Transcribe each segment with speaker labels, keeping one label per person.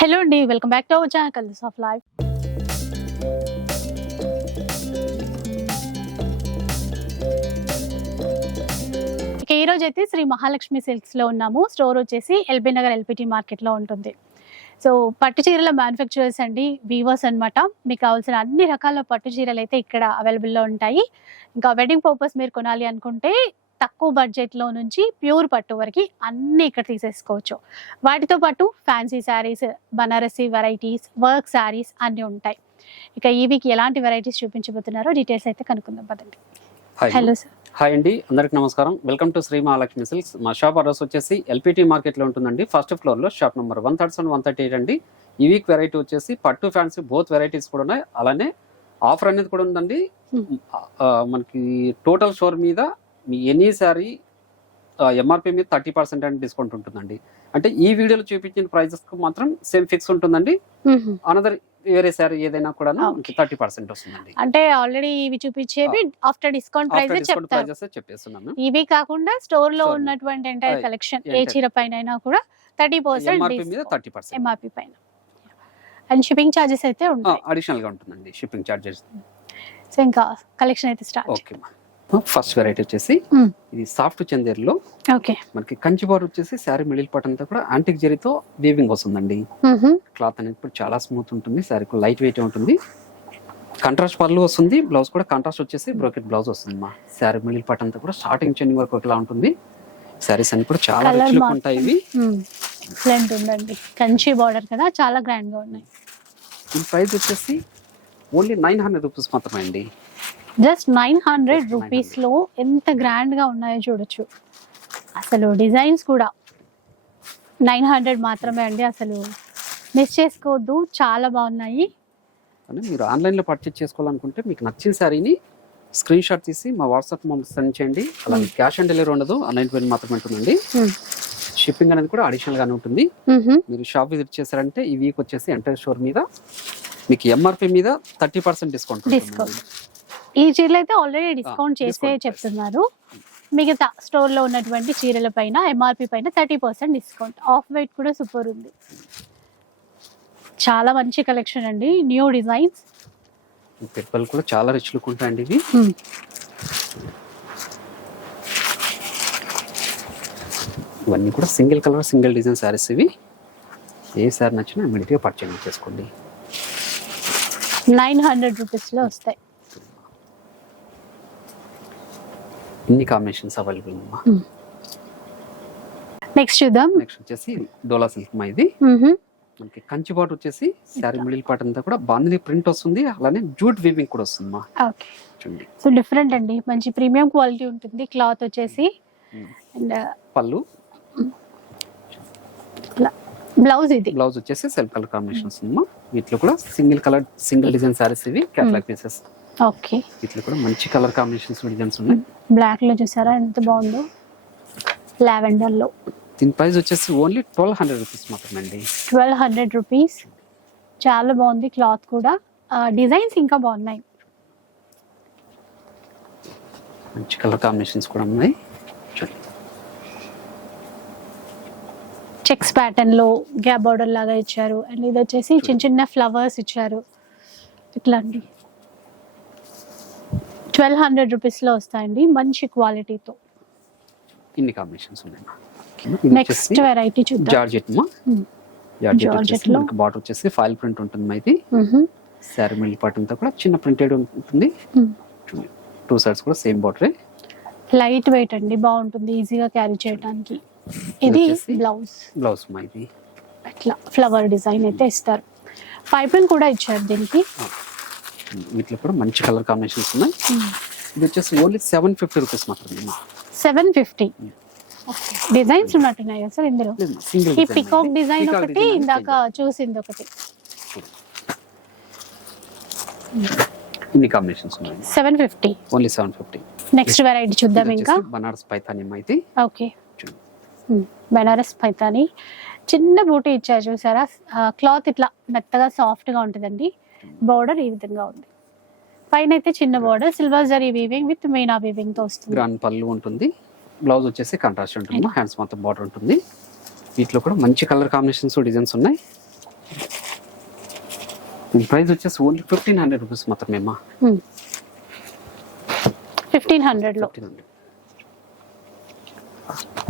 Speaker 1: Hello అండి welcome back to our channel Colours of Life. ఇక ఈ రోజు అయితే శ్రీ మహాలక్ష్మి సిల్క్స్లో ఉన్నాము. స్టోర్ వచ్చేసి ఎల్బీ నగర్ ఎల్పిటి మార్కెట్లో ఉంటుంది. సో పట్టు చీరల మ్యానుఫ్యాక్చరర్స్ అండి వీవర్స్ అన్నమాట. మీకు కావాల్సిన అన్ని రకాల పట్టు చీరలు అయితే ఇక్కడ అవైలబుల్లో ఉంటాయి. ఇంకా వెడ్డింగ్ పర్పస్ మీరు కొనాలి అనుకుంటే తక్కువ బడ్జెట్లో నుంచి ప్యూర్ పట్టు వరకు అన్ని ఇక్కడ తీసేసుకోవచ్చు. వాటితో పాటు fancy saris Banarasi varieties work saris అన్నీ ఉంటాయి. ఇక ఈ వీక్ ఎలాంటి వెరైటీస్ చూపించబోతున్నారో డీటెయిల్స్ అయితే కనుక్కుందాం పదండి.
Speaker 2: హాయ్
Speaker 1: హలో సార్
Speaker 2: హాయ్ అండి అందరికి నమస్కారం. Welcome to Shri Mahalakshmi silks మా షాప్ అడ్రస్ వచ్చేసి ఎల్పిటి మార్కెట్లో ఉంటుందండి. ఫస్ట్ ఫ్లోర్లో shop number one thirty seven one thirty eight అండి. ఈ వీక్ వెరైటీ వచ్చేసి పట్టు ఫ్యాన్సీ బోత్ వెరైటీస్ కూడా ఉన్నాయి. అలానే ఆఫర్ అనేది కూడా ఉందండి.
Speaker 1: Hmm.
Speaker 2: మనకి టోటల్ స్టోర్ మీద మీ ఎనీ సారీ ఎంఆర్పి మీద థర్టీ పర్సెంట్ అని డిస్కౌంట్ ఉంటుందండి. అంటే ఈ వీడియోలో చూపించిన ప్రైజెస్కు మాత్రం సేమ్ ఫిక్స్ ఉంటుందండి. అనదర్ వేరే సారీ ఏదైనా కూడా. థర్టీ పర్సెంట్ వస్తుందండి.
Speaker 1: అంటే ఆల్రెడీ ఇవి చూపించేవి ఆఫ్టర్ డిస్కౌంట్ ప్రైస్
Speaker 2: చెప్పేస్తున్నాను
Speaker 1: ఇవి కాకుండా
Speaker 2: స్టోర్లో.
Speaker 1: ఉన్నటువంటి ఎంటైర్. కలెక్షన్ ఏ. చీర పైన కూడా thirty percent
Speaker 2: thirty percent
Speaker 1: MRP పైన. అండ్ షిప్పింగ్ ఛార్జెస్ అయితే ఉంటాయి.
Speaker 2: అడిషనల్గా ఉంటుందండి షిప్పింగ్ చార్జెస్
Speaker 1: సో ఇంకా కలెక్షన్ అయితే స్టార్ట్
Speaker 2: ఓకే ఫస్ట్ వెరైటీ వచ్చేసి. ఇది సాఫ్ట్ చందేర్లో.
Speaker 1: ఓకే.
Speaker 2: మనకి కంచి బార్ వచ్చేసి శారీ మిడిల్ పార్ట్ అంతా కూడా యాంటిక్ జరీతో వీవింగ్ వస్తుందండి. క్లాత్ అనేది కూడా చాలా స్మూత్ ఉంటుంది శారీ లైట్ వెయిట్ ఉంటుంది. కంట్రాస్ట్ పళ్ళు వస్తుంది బ్లౌజ్ కూడా కాంట్రాస్ట్ వచ్చేసి బ్రోకెట్ బ్లౌజ్ వస్తుంది మా శారీ మిడిల్ పార్ట్ అంతా కూడా స్టార్టింగ్ చెండింగ్ వరకు ఒకలా ఉంటుంది. శారీస్ అన్ని కూడా చాలా రిచ్ లుక్. ఉంటాయి ఇవి.
Speaker 1: ఎక్సలెంట్ ఉందండి. కంచి బార్డర్ కదా చాలా గ్రాండ్గా ఉన్నాయి.
Speaker 2: ఈ ప్రైస్ వచ్చేసి ఓన్లీ నైన్ హండ్రెడ్ రూపీస్ మాత్రమే అండి.
Speaker 1: జస్ట్ నైన్ హండ్రెడ్
Speaker 2: Just
Speaker 1: రూపీస్లో ఎంత గ్రాండ్గా ఉన్నాయో చూడొచ్చు. అసలు డిజైన్స్ కూడా నైన్ హండ్రెడ్ మాత్రమే అండి అసలు మిస్ చేసుకోవద్దు చాలా బాగున్నాయి.
Speaker 2: మీరు ఆన్లైన్లో పర్చేజ్ చేసుకోవాలనుకుంటే మీకు నచ్చిన శారీని స్క్రీన్ షాట్ తీసి మా వాట్సాప్ సెండ్ చేయండి. అలాగే క్యాష్ ఆన్ డెలివరీ ఉండదు ఆన్లైన్ పేమెంట్ మాత్రమే ఉంటుందండి.
Speaker 1: Hmm.
Speaker 2: షిప్పింగ్ అనేది కూడా అడిషనల్ గానే ఉంటుంది.
Speaker 1: మ్హూ.
Speaker 2: మీరు షాప్ విజిట్ చేశారంటే ఈ వీక్ వచ్చేసి ఎంటైర్ స్టోర్ మీద మీకు ఎంఆర్పి మీద థర్టీ పర్సెంట్ డిస్కౌంట్
Speaker 1: Discount. ఈ చీరలు అయితే ఆల్రెడీ డిస్కౌంట్ చేసే. చెప్తున్నారు. మిగతా స్టోర్లో ఉన్నటువంటి చీరల పైన ఎంఆర్పి పైన thirty percent discount off white కూడా సూపర్ ఉంది. చాలా మంచి కలెక్షన్ అండి. న్యూ డిజైన్స్
Speaker 2: పెట్టుబడులు కూడా చాలా రిచ్ లుక్ ఉంటాయండి ఇవి. ఇవన్నీ కూడా single colour single design saris ఇవి. ఏ శారీ నచ్చినా ఇమీడియట్గా పర్చేజ్ చేసుకోండి.
Speaker 1: నైన్ హండ్రెడ్ రూపీస్లో వస్తాయి.
Speaker 2: ఇన్ని కాంబినేషన్స్ అవైలబుల్ అమ్మా
Speaker 1: నెక్స్ట్ చూద్దాం.
Speaker 2: నెక్స్ట్ వచ్చేసి డోలా సిల్క్ మా ఇది. మనకి కంచి పాటు వచ్చేసి శారీ మిడిల్ పార్ట్ అంతా కూడా బాందిని ప్రింట్ వస్తుంది అలానే జూట్ వీవింగ్ కూడా వస్తుంది మా
Speaker 1: ఓకే.
Speaker 2: చూడండి.
Speaker 1: సో డిఫరెంట్ అండి. మంచి ప్రీమియం క్వాలిటీ ఉంటుంది. క్లాత్ వచ్చేసి. అండ్
Speaker 2: పళ్ళు.
Speaker 1: బ్లౌజ్ ఇది.
Speaker 2: బ్లౌజ్ వచ్చేసి సెల్ఫ్ కలర్ కాంబినేషన్ వస్తుంది వీటిలో కూడా single colour single design saris ఇవి క్యాట్లాగ్ పీసెస్
Speaker 1: ఓకే.
Speaker 2: వీటిలో కూడా మంచి కలర్ కాంబినేషన్స్ డిజైన్స్ ఉన్నాయి.
Speaker 1: బ్లాక్లో చూసారా? ఎంత బాగుందో. లావెండర్లో
Speaker 2: దీని ప్రైస్ వచ్చేసి ఓన్లీ ట్వెల్వ్ హండ్రెడ్ రూపీస్ మాత్రమే అండి
Speaker 1: ట్వెల్వ్ హండ్రెడ్ రూపీస్. చాలా బాగుంది క్లాత్ కూడా. డిజైన్స్ ఇంకా బాగున్నాయి.
Speaker 2: మంచి కలర్ కాంబినేషన్స్ కూడా ఉన్నాయి.
Speaker 1: చెక్స్ ప్యాటర్న్లో గ్యాప్ బార్డర్ లాగా ఇచ్చారు. అండ్ ఇది వచ్చేసి చిన్న చిన్న ఫ్లవర్స్ ఇచ్చారు. ఇట్లా అండి ట్వెల్వ్ హండ్రెడ్ రూపీస్లో వస్తాయండి మంచి క్వాలిటీతో.
Speaker 2: ఇన్ని కాంబినేషన్స్ ఉన్నాయి.
Speaker 1: నెక్స్ట్ వెరైటీ చూద్దాం.
Speaker 2: జార్జెట్ మా
Speaker 1: Hmm.
Speaker 2: జార్జెట్ వచ్చేసి
Speaker 1: లో.
Speaker 2: మనకి బాటర్ వచ్చేసి ఫైల్ ప్రింట్ ఉంటుంది మా ఇది
Speaker 1: మ్హూ.
Speaker 2: శారీ మిడిల్ పార్ట్ అంతా కూడా చిన్న ప్రింటెడ్ ఉంటుంది.
Speaker 1: Hmm.
Speaker 2: టూ సైడ్స్ కూడా సేమ్ బార్డరే
Speaker 1: లైట్ వెయిట్ అండి బాగుంటుంది ఈజీగా క్యారీ చేయడానికి ఇది బ్లౌజ్
Speaker 2: బ్లౌజ్ మా ఇది
Speaker 1: ఇట్లా ఫ్లవర్ డిజైన్ అయితే ఇస్తారు. పైపింగ్ కూడా ఇచ్చారు దీనికి.
Speaker 2: వీటిలో కూడా మంచి కలర్ కాంబినేషన్స్ ఉన్నాయి. ఇది వచ్చేసి ఓన్లీ సెవెన్ ఫిఫ్టీ రూపీస్ మాత్రమే.
Speaker 1: Seven fifty. డిజైన్స్ ఉన్నట్టున్నాయి సార్ ఇందులో? ఈ పికాక్. డిజైన్ ఒకటి ఇందాక. చూసింది ఒకటి.
Speaker 2: ఇన్ని కాంబినేషన్స్ ఉన్నాయి.
Speaker 1: Seven fifty.
Speaker 2: Only seven fifty.
Speaker 1: Next variety చూద్దాం ఇంకా.
Speaker 2: బనారస్ పైతాని ఇది.
Speaker 1: ఓకే.
Speaker 2: చూడండి.
Speaker 1: బెనారస్ పైతాని. చిన్న బూటీ ఇచ్చారు చూసారా? క్లాత్ ఇట్లా మెత్తగా సాఫ్ట్గా ఉంటుందండి. బార్డర్ ఈ విధంగా ఉంది. పైన అయితే చిన్న border silver zari weaving with meena వీవింగ్తో వస్తుంది.
Speaker 2: గ్రాండ్ పళ్ళు ఉంటుంది. బ్లౌజ్ వచ్చేసి కాంట్రాస్ట్ ఉంటుంది. హ్యాండ్స్ మొత్తం బార్డర్ ఉంటుంది. వీటిలో కూడా మంచి కలర్ కాంబినేషన్స్ డిజైన్స్ ఉన్నాయి. ప్రైస్ వచ్చేసి ఓన్లీ ఫిఫ్టీన్ హండ్రెడ్ రూపీస్ మాత్రమే అమ్మా.
Speaker 1: ఫిఫ్టీన్ హండ్రెడ్లో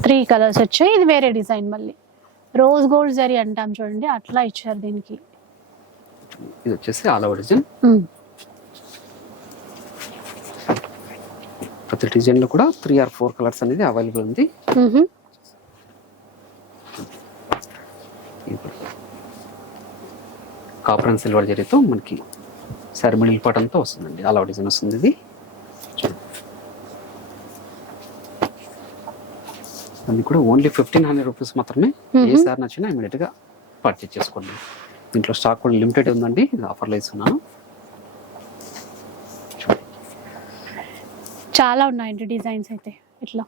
Speaker 1: త్రీ కలర్స్ వచ్చాయి. ఇది వేరే డిజైన్ మళ్ళీ. రోజ్ గోల్డ్ జరీ అంటాం చూడండి అట్లా ఇచ్చారు దీనికి.
Speaker 2: ఇది వచ్చేసి ఆల్ ఓవర్ డిజైన్ ప్రతి డిజైన్లో కూడా త్రీ ఆర్ ఫోర్ కలర్స్ అనేది అవైలబుల్ ఉంది. కాపర్ అండ్ సిల్వర్ జరీతో మనకి సారీ మిడిల్ పార్ట్ అంతా వస్తుందండి. అలా డిజైన్ వస్తుంది ఇది. అది కూడా ఓన్లీ ఫిఫ్టీన్ హండ్రెడ్ రూపీస్ మాత్రమే. ఏ సార్ నచ్చినా ఇమీడియట్గా పర్చేజ్ చేసుకోండి. దీంట్లో స్టాక్ కూడా లిమిటెడ్ ఉందండి ఇది ఆఫర్లో ఇస్తున్నాను
Speaker 1: చాలా ఉన్నాయండి డిజైన్స్ అయితే ఇట్లా.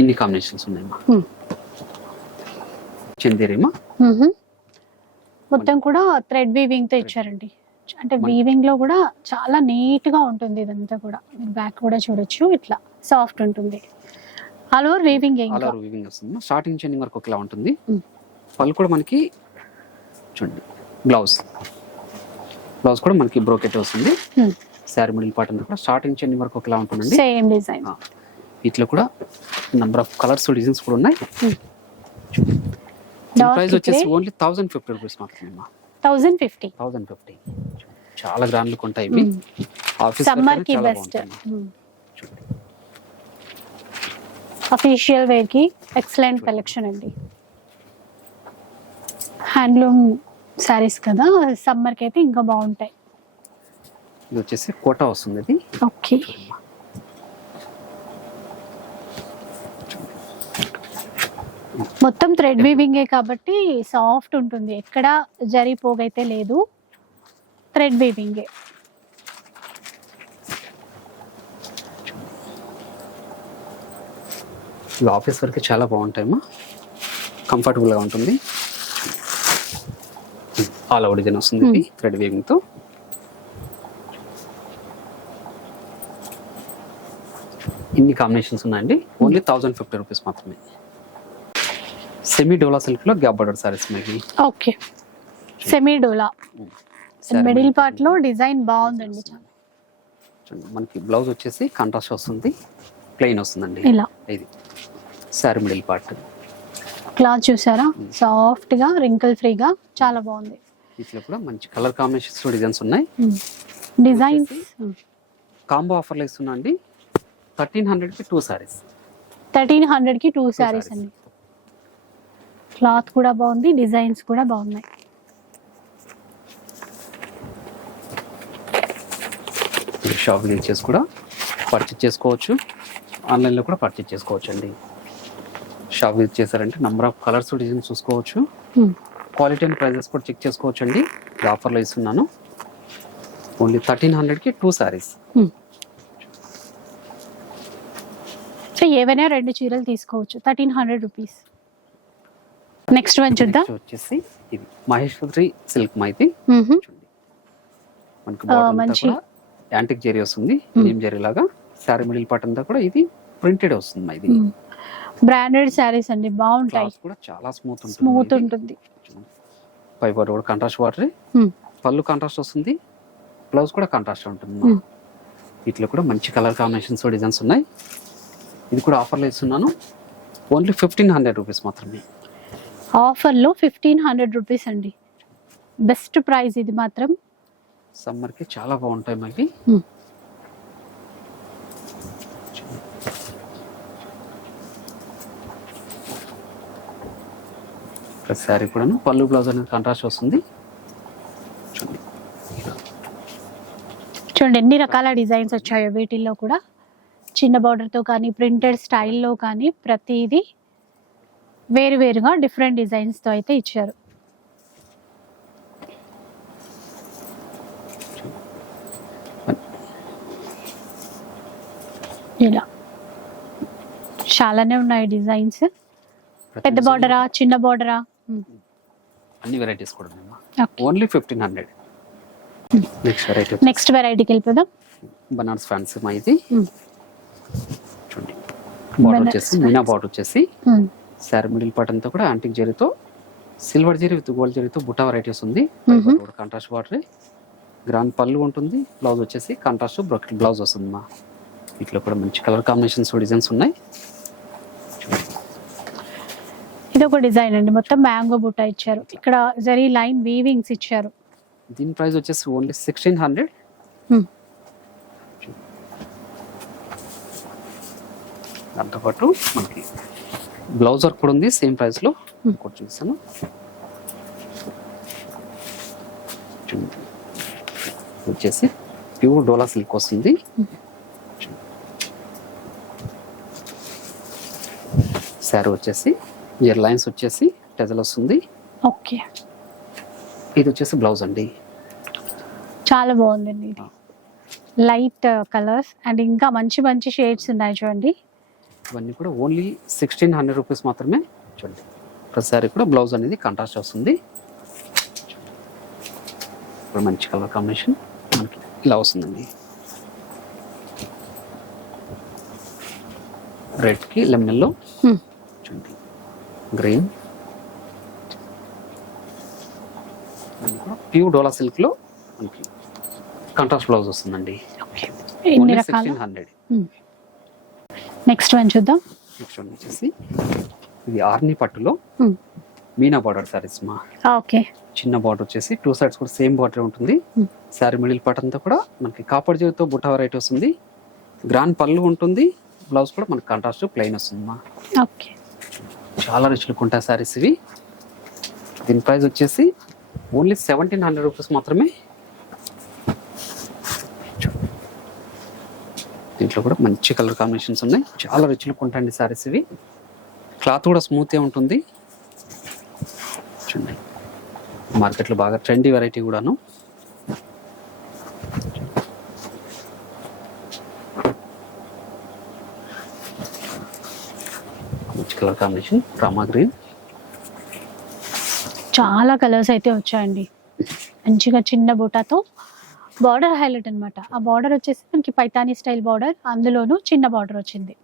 Speaker 2: ఇన్ని కాంబినేషన్స్ ఉన్నాయమ్మా. చందేరేమా.
Speaker 1: మొత్తం కూడా థ్రెడ్ వీవింగ్తో ఇచ్చారండి. అంటే వీవింగ్లో కూడా చాలా నీట్గా ఉంటుంది ఇదంతా కూడా. మీరు బ్యాక్ కూడా చూడొచ్చు ఇట్లా సాఫ్ట్ ఉంటుంది. All over weaving
Speaker 2: all over weaving వస్తుంది. స్టార్టింగ్ చెండింగ్ వరకు ఒకలా ఉంటుంది.
Speaker 1: Hmm.
Speaker 2: పళ్ళు కూడా మనకి చూడండి బ్లౌజ్ బ్లౌజ్ కూడా మనకి బ్రోకెట్ వస్తుంది.
Speaker 1: Hmm.
Speaker 2: శారీ మిడిల్ పార్ట్ అంతా కూడా స్టార్టింగ్ చెండింగ్ వరకు ఒకలా ఉంటుందండి.
Speaker 1: సేమ్ డిజైన్
Speaker 2: వీటిలో కూడా నెంబర్ ఆఫ్ కలర్స్ డిజైన్స్ కూడా ఉన్నాయి. ప్రైస్ వచ్చేసి
Speaker 1: grey.
Speaker 2: Only thousand fifty rupees మాత్రమే
Speaker 1: థౌజండ్ ఫిఫ్టీ.
Speaker 2: Thousand fifty. చాలా గ్రాండ్ లుక్ ఉంటాయి ఇవి. ఆఫీస్
Speaker 1: సమ్మర్కి బెస్ట్ అఫీషియల్ వేర్కి ఎక్సలెంట్ కలెక్షన్ అండి. హ్యాండ్లూమ్ శారీస్ కదా సమ్మర్కి అయితే ఇంకా బాగుంటాయి.
Speaker 2: ఇది వచ్చేసి కోటా వస్తుంది ఇది.
Speaker 1: ఓకే మొత్తం థ్రెడ్ వీవింగే కాబట్టి సాఫ్ట్ ఉంటుంది. ఎక్కడ జరి పోగైతే లేదు. థ్రెడ్ వీవింగే
Speaker 2: ఇవి ఆఫీస్ వరకు చాలా బాగుంటాయమ్మా. కంఫర్టబుల్గా ఉంటుంది. ఆల్ అవుట్ డిజైన్ వస్తుంది ఇది థ్రెడ్ వీవింగ్తో ఇన్ని కాంబినేషన్స్ ఉన్నాయండి. ఓన్లీ థౌజండ్ ఫిఫ్టీ రూపీస్ మాత్రమే. సెమీ డోలా సిల్క్లో గ్యాప్ బర్డర్ సారీస్ మీకు
Speaker 1: ఓకే సెమీ డోలా మిడిల్ పార్ట్లో డిజైన్ బాగుందండి చాలా.
Speaker 2: చూడండి, మనకి బ్లౌజ్ వచ్చేసి కాంట్రాస్ట్ వస్తుంది ప్లెయిన్ వస్తుందండి.
Speaker 1: ఇలా.
Speaker 2: ఇది. శారీ మిడిల్ పార్ట్
Speaker 1: క్లాత్ చూసారా? సాఫ్ట్గా రింకిల్ ఫ్రీగా చాలా బాగుంది.
Speaker 2: వీటిలో కూడా మంచి కలర్ కాంబినేషన్స్ డిజైన్స్ ఉన్నాయి.
Speaker 1: డిజైన్స్
Speaker 2: కాంబో ఆఫర్లో ఇస్తున్నా అండి థర్టీన్ హండ్రెడ్కి టూ సారీస్
Speaker 1: థర్టీన్ హండ్రెడ్కి టూ
Speaker 2: sarees.
Speaker 1: అండి. క్లాత్ కూడా బాగుంది డిజైన్స్ కూడా బాగున్నాయి.
Speaker 2: షాప్ విజిట్ చేసి కూడా పర్చేజ్ చేసుకోవచ్చు. ఆన్లైన్లో కూడా పర్చేజ్ చేసుకోవచ్చు అండి షాప్ విజిట్ చేశారంటే నెంబర్ ఆఫ్ కలర్స్ డిజైన్స్ చూసుకోవచ్చు. క్వాలిటీ అండ్ ప్రైజెస్ కూడా చెక్ చేసుకోవచ్చు అండి ఆఫర్లో ఇస్తున్నాను. ఓన్లీ థర్టీన్ హండ్రెడ్కి టూ సారీస్
Speaker 1: సో ఏవైనా రెండు చీరలు తీసుకోవచ్చు. Thirteen hundred rupees next one చూద్దాం.
Speaker 2: వచ్చేసి ఇది. మహేశ్వరి సిల్క్ మైతి. మనకి
Speaker 1: మంచి-
Speaker 2: యాంటిక్ జరీ వస్తుంది. ఏం జరీ లాగా. శారీ మిడిల్ పార్ట్ అంతా కూడా ఇది ప్రింటెడ్ వస్తుంది ఇది.
Speaker 1: బ్రాండెడ్ శారీస్ అండి. బాగుంటాయి.
Speaker 2: కూడా చాలా స్మూత్ ఉంటుంది
Speaker 1: స్మూత్. ఉంటుంది.
Speaker 2: పై బార్డర్ కూడా కాంట్రాస్ట్ వాటర్. పళ్ళు కాంట్రాస్ట్ వస్తుంది. బ్లౌజ్ కూడా కాంట్రాస్ట్ ఉంటుంది. వీటిలో కూడా మంచి కలర్ కాంబినేషన్స్ డిజైన్స్ ఉన్నాయి. ఇది కూడా ఆఫర్లో ఇస్తున్నాను. ఓన్లీ ఫిఫ్టీన్ హండ్రెడ్ రూపీస్ మాత్రమే.
Speaker 1: ఆఫర్లో ఫిఫ్టీన్ హండ్రెడ్ రూపీస్ అండి. బెస్ట్ ప్రైస్ ఇది మాత్రం.
Speaker 2: సమ్మర్కి చాలా బాగుంటాయి. ప్రతి శారీ కూడాను పళ్ళు బ్లౌజ్ అనేది కాంట్రాస్ట్ వస్తుంది. చూడండి
Speaker 1: ఎన్ని రకాల డిజైన్స్ వచ్చాయో వీటిల్లో కూడా. చిన్న బార్డర్తో కానీ ప్రింటెడ్ స్టైల్లో కానీ ప్రతిదీ వేరు వేరుగా డిఫరెంట్ డిజైన్స్తో అయితే ఇచ్చారు. ఇలా. చాలానే ఉన్నాయి డిజైన్స్. పెద్ద బార్డరా చిన్న బార్డరా?
Speaker 2: అన్ని వెరైటీస్ కూడా only fifteen hundred next variety
Speaker 1: next వెరైటీకి వెళ్ళిపోదాం.
Speaker 2: బనారస్ ఫ్యాన్సీ మా ఇది. చూడండి. బార్డర్ వచ్చేసి మీనా. బార్డర్ వచ్చేసి శారీ మిడిల్ పార్ట్ అంతా కూడా యాంటిక్ జరీతో సిల్వర్ జరీ విత్ గోల్డ్ జరీతో బుట్టా వెరైటీస్ ఉంది. కాంట్రాస్ట్ బార్డర్ గ్రాండ్ పళ్ళు ఉంటుంది బ్లౌజ్ వచ్చేసి కాంట్రాస్ట్ బ్రోకెట్ బ్లౌజ్ వస్తుంది మా. వీటిలో కూడా మంచి కలర్ కాంబినేషన్స్ డిజైన్స్ ఉన్నాయి.
Speaker 1: ఇది ఒక డిజైన్ అండి. మొత్తం మ్యాంగో బుట్ట ఇచ్చారు. ఇక్కడ జరీ లైన్ వీవింగ్స్ ఇచ్చారు.
Speaker 2: దీని ప్రైస్ వచ్చేసి ఓన్లీ సిక్స్టీన్ హండ్రెడ్ దాంతోపాటు మనకి బ్లౌజ్ వర్క్ కూడా ఉంది సేమ్ ప్రైస్లో. ఇంకోటి చూపిస్తాను. వచ్చేసి ప్యూర్ డోలా సిల్క్ వస్తుంది. శారీ వచ్చేసి ఇయర్ లైన్స్ వచ్చేసి టెజల్ వస్తుంది.
Speaker 1: ఓకే.
Speaker 2: ఇది వచ్చేసి బ్లౌజ్ అండి.
Speaker 1: చాలా బాగుందండి లైట్ కలర్స్ అండ్ ఇంకా మంచి మంచి షేడ్స్ ఉన్నాయి చూడండి.
Speaker 2: ఇవన్నీ కూడా ఓన్లీ సిక్స్టీన్ హండ్రెడ్ రూపీస్ మాత్రమే. చూడండి. ప్రతి శారీ కూడా బ్లౌజ్ అనేది కాంట్రాస్ట్ వస్తుంది. ఇప్పుడు మంచి కలర్ కాంబినేషన్ మనకి ఇలా వస్తుందండి. రెడ్కి లెమనెల్లో
Speaker 1: Hmm.
Speaker 2: చూడండి. గ్రీన్ ప్యూర్ డోలా సిల్క్లో మనకి కాంట్రాస్ట్ బ్లౌజ్ వస్తుందండి. సిక్స్టీన్ హండ్రెడ్
Speaker 1: నెక్స్ట్ వన్ చూద్దాం.
Speaker 2: నెక్స్ట్ వన్ వచ్చేసి ఇది ఆర్ని పట్టులో
Speaker 1: Hmm.
Speaker 2: మీనా బార్డర్ సారీస్ మా.
Speaker 1: ఓకే.
Speaker 2: చిన్న బార్డర్ వచ్చేసి టూ సైడ్స్ కూడా సేమ్ బార్డర్ ఉంటుంది.
Speaker 1: Hmm.
Speaker 2: శారీ మిడిల్ పార్ట్ అంతా కూడా మనకి కాపర్ జీవితో బుట్ట వెరైటీ వస్తుంది. గ్రాండ్ పళ్ళు ఉంటుంది. బ్లౌజ్ కూడా మనకి కాంట్రాస్ట్ ప్లెయిన్ వస్తుంది మా.
Speaker 1: ఓకే.
Speaker 2: చాలా రిచ్ లుక్ ఉంటాయి సారీస్ ఇవి. దీని ప్రైస్ వచ్చేసి ఓన్లీ సెవెంటీన్ హండ్రెడ్ రూపీస్ మాత్రమే దీంట్లో కూడా మంచి కలర్ కాంబినేషన్స్ ఉన్నాయి. చాలా రిచ్ లుక్ ఉంటాయండి సారీస్ ఇవి. క్లాత్ కూడా స్మూత్గా ఉంటుంది. చూడండి. మార్కెట్లో బాగా ట్రెండీ వెరైటీ కూడాను. మంచి కలర్ కాంబినేషన్. రామా గ్రీన్.
Speaker 1: చాలా కలర్స్ అయితే వచ్చాయండి. మంచిగా చిన్న బూటాతో బార్డర్ హైలైట్ అనమాట ఆ బార్డర్ వచ్చేసి మనకి పైతానీ స్టైల్ బార్డర్. అందులోనూ చిన్న బార్డర్ వచ్చింది.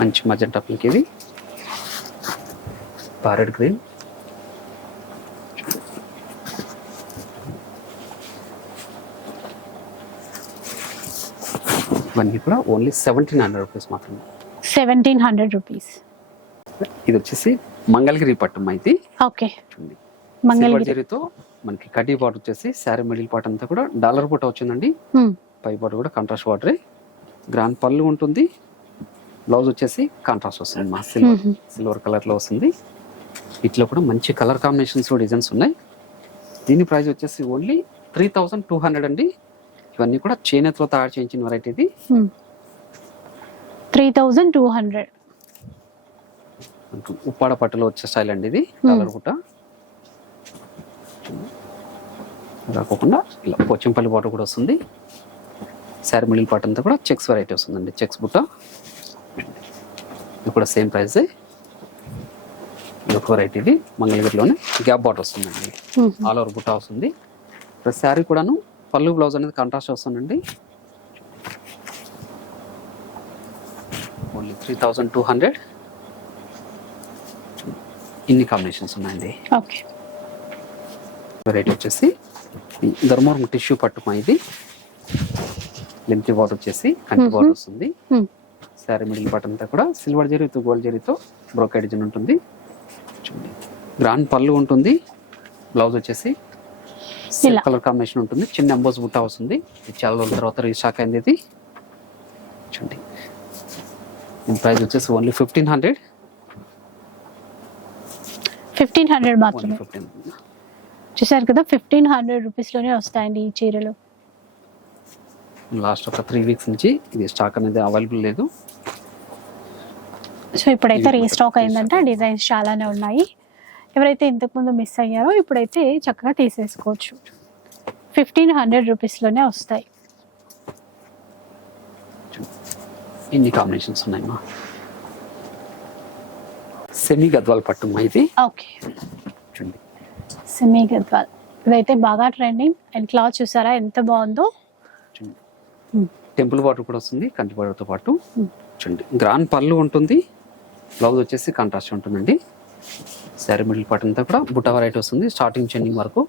Speaker 2: మంచి మజంటా పింక్ ఇది. పారెడ్ గ్రీన్ ఇవన్నీ కూడా ఓన్లీ సెవెంటీన్ హండ్రెడ్ రూపీస్ మాత్రమే.
Speaker 1: Seventeen hundred rupees.
Speaker 2: ఇది వచ్చేసి మంగళగిరి పట్టు ఇది
Speaker 1: ఓకే.
Speaker 2: చూడండి సిల్వర్
Speaker 1: మంగళగిరి
Speaker 2: జరీతో మనకి కడ్డీ బాట్ వచ్చేసి శారీ మిడిల్ పార్ట్ అంతా కూడా డాలర్ బుట్ట వచ్చిందండి. పై బాట్ కూడా కాంట్రాస్ట్ వాటరే గ్రాండ్ పళ్ళు ఉంటుంది. బ్లౌజ్ వచ్చేసి కాంట్రాస్ట్ వస్తుంది మా సిల్వర్. సిల్వర్ కలర్లో వస్తుంది. వీటిలో కూడా మంచి కలర్ కాంబినేషన్స్ డిజైన్స్ ఉన్నాయి. దీని ప్రైస్ వచ్చేసి only three thousand two hundred అండి. ఇవన్నీ కూడా చేనేతలో తయారు చేయించిన వెరైటీ ఇది
Speaker 1: three thousand two hundred.
Speaker 2: Uppada పట్టులో వచ్చే స్టైల్ అండి ఇది కలర్ బుట్ట కాకుండా ఇలా పోచంపల్లి బాటర్ కూడా వస్తుంది. శారీ మిడిల్ పార్ట్ అంతా కూడా చెక్స్ వెరైటీ వస్తుందండి చెక్స్ బుట్ట ఇది కూడా సేమ్ ప్రైస్ ఇది ఒక వెరైటీ ఇది మంగళగిరిలోనే గ్యాప్ బాట్ వస్తుందండి. ఆల్ ఓవర్ బుట్ట వస్తుంది. శారీ కూడాను పళ్ళు బ్లౌజ్ అనేది కాంట్రాస్ట్ వస్తుందండి. Only three thousand two hundred ఇన్ని కాంబినేషన్స్ ఉన్నాయండి.
Speaker 1: ఓకే.
Speaker 2: వెరైటీ వచ్చేసి ధర్మవరం టిష్యూ పట్టుమా ఇది. లెంత్ బార్డర్ వచ్చేసి కంటి బార్డర్ వస్తుంది. శారీ మిడిల్ పార్ట్ అంతా కూడా సిల్వర్ జరీ విత్ గోల్డ్ జరీతో బ్రోకెడ్ ఉంటుంది. గ్రాండ్ పళ్ళు ఉంటుంది. బ్లౌజ్ వచ్చేసి. కలర్ కాంబినేషన్ ఉంటుంది. చిన్న ఎంబోస్ బుట్ట వస్తుంది ఇది చాలా రోజుల తర్వాత రీస్టాక్ అయింది ఇది. చూడండి. దీని ప్రైస్ వచ్చేసి only fifteen hundred.
Speaker 1: Fifteen hundred మాత్రమే. చూసారు కదా ఫిఫ్టీన్ హండ్రెడ్ రూపీస్లోనే వస్తాయండి ఈ చీరలు.
Speaker 2: లాస్ట్ ఒక త్రీ వీక్స్ నుంచి ఇది స్టాక్ అనేది అవైలబుల్ లేదు.
Speaker 1: సో ఇప్పుడైతే రీస్టాక్ అయిందంటే డిజైన్స్ చాలానే ఉన్నాయి. ఎవరైతే ఇంతకుముందు మిస్ అయ్యారో ఇప్పుడైతే చక్కగా తీసేసుకోవచ్చు. ఫిఫ్టీన్ హండ్రెడ్ రూపీస్లోనే వస్తాయి.
Speaker 2: ఇన్ని కాంబినేషన్స్ ఉన్నాయి మా సెమీ గద్వాల్ పట్టు మా ఇది?
Speaker 1: ఓకే
Speaker 2: చూడండి
Speaker 1: సెమీ గద్వాల్ ఇదైతే బాగా ట్రెండింగ్ అండ్ క్లాత్ చూసారా? ఎంత బాగుందో.
Speaker 2: టెంపుల్ బార్డర్ కూడా వస్తుంది కంటి బార్డర్తో పాటు.
Speaker 1: Hmm.
Speaker 2: చూడండి. గ్రాండ్ పళ్ళు ఉంటుంది. బ్లౌజ్ వచ్చేసి కాంట్రాస్ట్ ఉంటుందండి. శారీ మిడిల్ పార్ట్ అంతా కూడా బుట్ట వెరైటీ వస్తుంది. స్టార్టింగ్ చెండింగ్ వరకు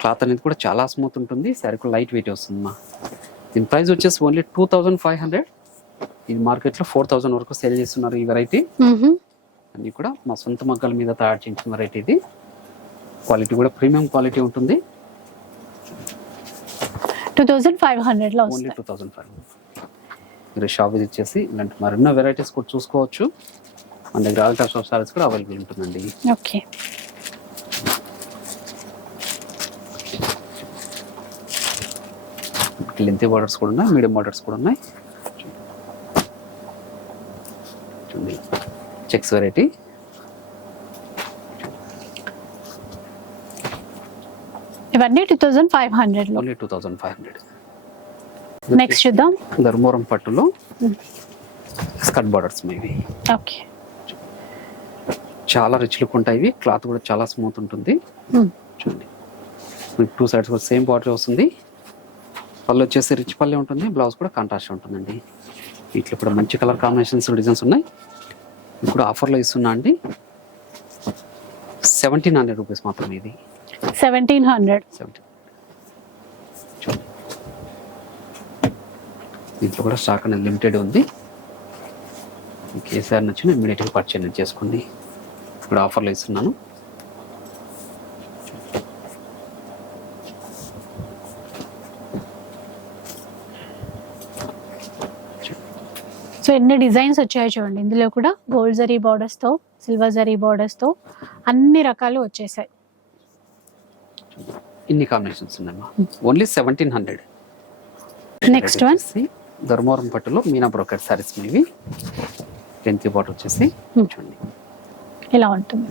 Speaker 2: క్లాత్ అనేది కూడా చాలా స్మూత్ ఉంటుంది. శారీ కూడా లైట్ వెయిట్ వస్తుంది మా దీని ప్రైస్ వచ్చేసి only two thousand five hundred ఇది మార్కెట్లో ఫోర్ థౌజండ్ వరకు సేల్ చేస్తున్నారు ఈ వెరైటీ అన్నీ కూడా మా సొంత మగ్గల మీద తయారు చేయించిన వెరైటీ ఇది. క్వాలిటీ కూడా ప్రీమియం క్వాలిటీ ఉంటుంది.
Speaker 1: టూ థౌజండ్ ఫైవ్ హండ్రెడ్లో
Speaker 2: ఓన్లీ టూ ఫైవ్ మీరు షాప్ విజిట్ చేసి ఇలాంటి మరెన్నో వెరైటీస్ కూడా చూసుకోవచ్చు. మన దగ్గర ఆల్ టైప్స్ ఆఫ్ సారీస్ కూడా అవైలబుల్ ఉంటుందండి.
Speaker 1: ఓకే.
Speaker 2: లెంతీ బార్డర్స్ కూడా ఉన్నాయి మీడియం బార్డర్స్ కూడా ఉన్నాయి. చూడండి. చెక్స్ వెరైటీ
Speaker 1: ఇవన్నీ టూ థౌజండ్ ఫైవ్ హండ్రెడ్లో.
Speaker 2: Only two thousand five hundred
Speaker 1: next చూద్దాం.
Speaker 2: ధర్మవరం పట్టులో స్కట్ బార్డర్స్ మేవి
Speaker 1: ఓకే.
Speaker 2: చాలా రిచ్ లుక్ ఉంటాయి. ఇవి. క్లాత్ కూడా చాలా స్మూత్ ఉంటుంది. చూడండి. మీకు టూ సైడ్స్ కూడా సేమ్ బార్డర్ వస్తుంది. పళ్ళు వచ్చేసి రిచ్ పల్లె ఉంటుంది. బ్లౌజ్ కూడా కాంట్రాస్ట్ ఉంటుందండి. వీటిలో కూడా మంచి కలర్ కాంబినేషన్స్ డిజైన్స్ ఉన్నాయి. ఇప్పుడు ఆఫర్లో ఇస్తున్నా అండి. సెవెంటీన్ హండ్రెడ్ రూపీస్ మాత్రమే ఇది.
Speaker 1: సెవెంటీన్ హండ్రెడ్
Speaker 2: సెవెంటీన్ దీంట్లో కూడా స్టాక్ అనేది లిమిటెడ్ ఉంది. మీకు ఏ సార్ నచ్చిన ఇమీడియట్గా పర్చేజ్ చేసుకోండి. ఇప్పుడు ఆఫర్లో ఇస్తున్నాను
Speaker 1: సో ఎన్ని డిజైన్స్ వచ్చాయో చూడండి. ఇందులో కూడా గోల్డ్ జరీ బార్డర్స్తో సిల్వర్ జరీ బార్డర్స్తో అన్ని రకాలు వచ్చేసాయి.
Speaker 2: ఇన్ని కాంబినేషన్స్ ఉన్నాయమ్మా. Only seventeen hundred
Speaker 1: next one
Speaker 2: Dharmavaram పట్టులో మీనా బ్రోకెట్ సారీస్ మీవి. లెంతీ బాట్ వచ్చేసి
Speaker 1: Hmm.
Speaker 2: చూడండి.
Speaker 1: ఇలా ఉంటుంది?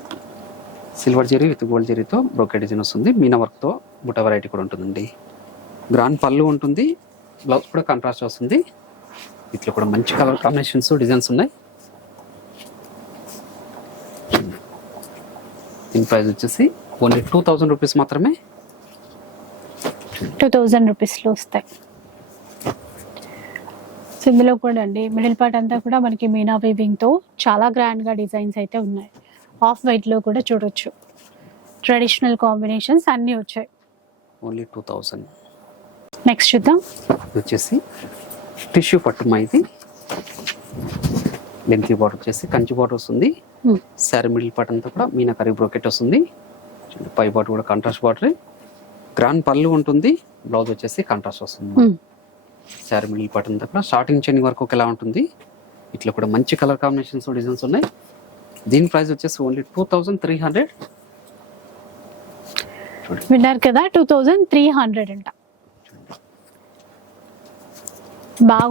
Speaker 2: సిల్వర్ జెరీ విత్ గోల్డ్ జెరీతో బ్రోకెట్ డిజైన్ వస్తుంది. మీనా వర్క్తో బుట్ట వెరైటీ కూడా ఉంటుందండి. గ్రాండ్ పళ్ళు ఉంటుంది. బ్లౌజ్ కూడా కాంట్రాస్ట్ వస్తుంది. ఇట్లా కూడా మంచి కలర్ కాంబినేషన్స్ డిజైన్స్ ఉన్నాయి. దీని ప్రైస్ వచ్చేసి ఓన్లీ టూ థౌజండ్ రూపీస్ మాత్రమే.
Speaker 1: టూ థౌజండ్ రూపీస్లో వస్తాయి. ఇందులో కూడా అండి మిడిల్ పార్ట్ అంతా కూడా మనకి మీనా వీవింగ్తో చాలా గ్రాండ్గా డిజైన్స్ అయితే ఉన్నాయి. ఆఫ్ వైట్లో కూడా చూడొచ్చు. ట్రెడిషనల్ కాంబినేషన్స్ అన్నీ వచ్చాయి.
Speaker 2: ఓన్లీ టూ థౌజండ్
Speaker 1: నెక్స్ట్ చూద్దాం.
Speaker 2: వచ్చేసి టిష్యూ పట్టు మా ఇది. లెంతీ బార్డర్ వచ్చేసి కంచి బార్డర్ వస్తుంది. శారీ మిడిల్ పార్ట్ అంతా కూడా మీనాకరీ బ్రోకెట్ వస్తుంది. పై బార్డర్ కూడా కాంట్రాస్ట్ బార్డర్. గ్రాండ్ పళ్ళు ఉంటుంది. బ్లౌజ్ వచ్చేసి కాంట్రాస్ట్ వస్తుంది. శారీ మిడిల్ పార్ట్ అంతా కూడా స్టార్టింగ్ చెండింగ్ వరకు ఒకేలా ఉంటుంది. ఇట్లా కూడా మంచి కలర్ కాంబినేషన్స్ డిజైన్స్ ఉన్నాయి. దీని ప్రైస్ వచ్చేసి only two thousand three hundred.
Speaker 1: విన్నారు కదా టూ థౌజండ్ త్రీ హండ్రెడ్ అంట. బాగా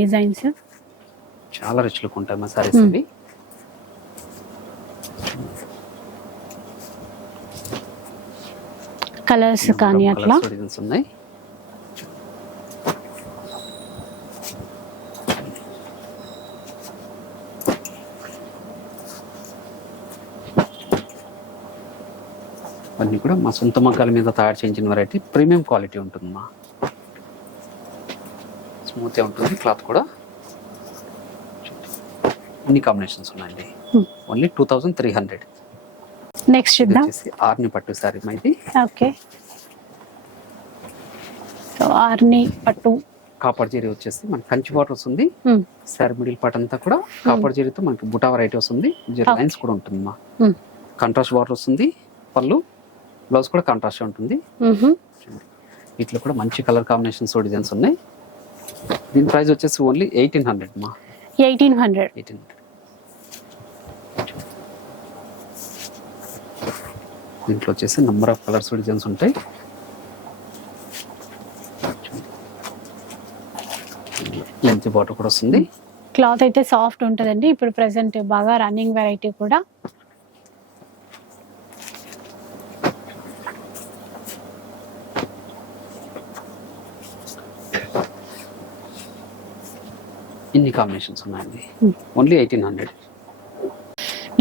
Speaker 1: డిజైన్స్.
Speaker 2: చాలా రిచ్ లుక్ ఉంటాయి మా సారీస్. ఇవి.
Speaker 1: కలర్స్ కానీ అట్లా.
Speaker 2: ఉన్నాయి అన్నీ కూడా మా సొంత మగ్గాల మీద తయారు చేయించిన వెరైటీ ప్రీమియం క్వాలిటీ ఉంటుంది మా. స్మూత్ ఉంటుంది క్లాత్ కూడా. అన్ని కాంబినేషన్స్ ఉన్నాయండి.
Speaker 1: Hmm.
Speaker 2: Only two thousand three hundred
Speaker 1: next చూద్దాం.
Speaker 2: ఆర్ని పట్టు సారీ ఇది.
Speaker 1: ఓకే సో ఆర్ని పట్టు.
Speaker 2: కాపర్ జరీ వచ్చేసి మనకి కంచి బాటర్ వస్తుంది
Speaker 1: Hmm.
Speaker 2: సారీ మిడిల్ పార్ట్ అంతా కూడా కాపర్ జరీతో మనకి బుటా వెరైటీ వస్తుంది జరీ. లైన్స్ కూడా ఉంటుంది మా.
Speaker 1: Hmm.
Speaker 2: కాంట్రాస్ట్ బాటర్ వస్తుంది పళ్ళు. బ్లౌజ్ కూడా కాంట్రాస్ట్ ఉంటుంది. వీటిలో కూడా మంచి కలర్ కాంబినేషన్స్ డిజైన్స్ ఉన్నాయి. దీని ప్రైస్ వచ్చేసి ఓన్లీ ఎయిటీన్ హండ్రెడ్ మా.
Speaker 1: Eighteen hundred.
Speaker 2: ఎయిటీన్ దీంట్లో వచ్చేసి నంబర్ ఆఫ్ కలర్స్ డిజైన్స్ ఉంటాయి. లెంత్ బాటర్ కూడా వస్తుంది.
Speaker 1: క్లాత్ అయితే సాఫ్ట్ ఉంటుందండి. ఇప్పుడు ప్రెసెంట్ బాగా రన్నింగ్ వెరైటీ కూడా.
Speaker 2: ఇన్ని కాంబినేషన్స్ ఉన్నాయండి.
Speaker 1: Hmm.
Speaker 2: Only eighteen hundred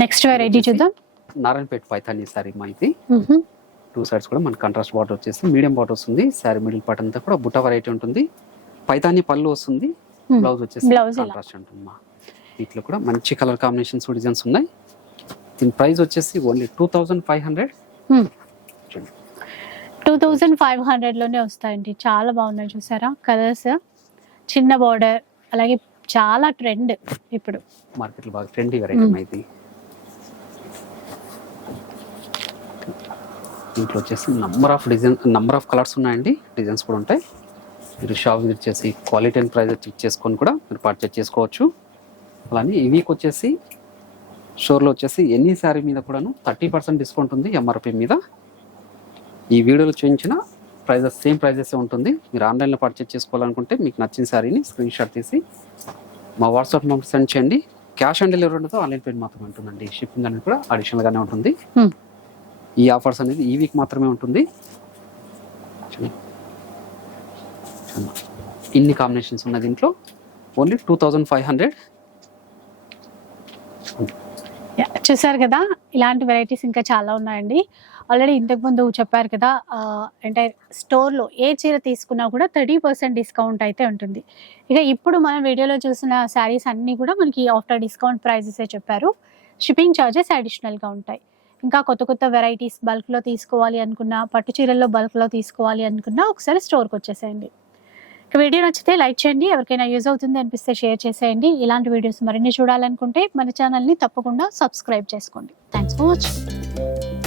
Speaker 1: next variety చూద్దాం.
Speaker 2: నారాయణపేట పైతాని శారీ మా ఇది టూ సైడ్స్ కూడా మన కంట్రాస్ట్ బార్డర్ వచ్చేసి మీడియం బార్డర్ వస్తుంది. శారీ మిడిల్ పార్ట్ అంతా కూడా బుట్ట వెరైటీ ఉంటుంది. పైతాని పళ్ళు వస్తుంది.
Speaker 1: Hmm.
Speaker 2: బ్లౌజ్ వచ్చేసి
Speaker 1: Blouse ఇలా.
Speaker 2: కాంట్రాస్ట్ ఉంటుంది మా వీటిలో కూడా మంచి కలర్ కాంబినేషన్స్ డిజైన్స్ ఉన్నాయి. దీని ప్రైస్ వచ్చేసి only two thousand five hundred
Speaker 1: two thousand five హండ్రెడ్లోనే వస్తాయండి. చాలా బాగున్నాయి చూసారా? కలర్స్ చిన్న బార్డర్ అలాగే చాలా ట్రెండ్ ఇప్పుడు.
Speaker 2: మార్కెట్లో బాగా ట్రెండీ వెరైటీ. ఇది దీంట్లో వచ్చేసి number of design number of colours ఉన్నాయండి. డిజైన్స్ కూడా ఉంటాయి. మీరు షాప్ విజిట్ చేసి క్వాలిటీ అండ్ ప్రైస్ చెక్ చేసుకొని కూడా మీరు పర్చేజ్ చేసుకోవచ్చు. అలానే ఈ వీక్ వచ్చేసి స్టోర్లో వచ్చేసి ఎన్ని శారీ మీద కూడాను థర్టీ పర్సెంట్ డిస్కౌంట్ ఉంది ఎంఆర్పి మీద. ఈ వీడియోలో చూపించిన ప్రైజెస్ సేమ్ ప్రైజెస్ ఉంటుంది. మీరు ఆన్లైన్లో పర్చేజ్ చేసుకోవాలనుకుంటే మీకు నచ్చిన శారీని స్క్రీన్ షాట్ తీసి మా వాట్సాప్ నెంబర్ సెండ్ చేయండి. క్యాష్ ఆన్ డెలివరీ ఉండదు ఆన్లైన్ పేమెంట్ మాత్రమే ఉంటుందండి. షిప్పింగ్ అనేది కూడా అడిషనల్ గానే ఉంటుంది. ఈ ఆఫర్స్ అనేది ఈ వీక్ మాత్రమే ఉంటుంది. ఇన్ని కాంబినేషన్స్ ఉన్న దీంట్లో only two thousand five hundred.
Speaker 1: చూసారు కదా ఇలాంటి వెరైటీస్ ఇంకా చాలా ఉన్నాయండి. ఆల్రెడీ ఇంతకు ముందు చెప్పారు కదా అంటే స్టోర్లో ఏ చీర తీసుకున్నా కూడా థర్టీ పర్సెంట్ డిస్కౌంట్ అయితే ఉంటుంది. ఇక ఇప్పుడు మనం వీడియోలో చూసిన శారీస్ అన్నీ కూడా మనకి ఆఫ్టర్ డిస్కౌంట్ ప్రైజెసే చెప్పారు. షిప్పింగ్ ఛార్జెస్ అడిషనల్గా ఉంటాయి. ఇంకా కొత్త కొత్త వెరైటీస్ బల్క్లో తీసుకోవాలి అనుకున్నా పట్టు చీరల్లో బల్క్లో తీసుకోవాలి అనుకున్నా ఒకసారి స్టోర్కి వచ్చేసేయండి. వీడియో నచ్చితే లైక్ చేయండి. ఎవరికైనా యూజ్ అవుతుంది అనిపిస్తే షేర్ చేసేయండి. ఇలాంటి వీడియోస్ మరిన్ని చూడాలనుకుంటే మన ఛానల్ని తప్పకుండా సబ్స్క్రైబ్ చేసుకోండి. Thanks for watching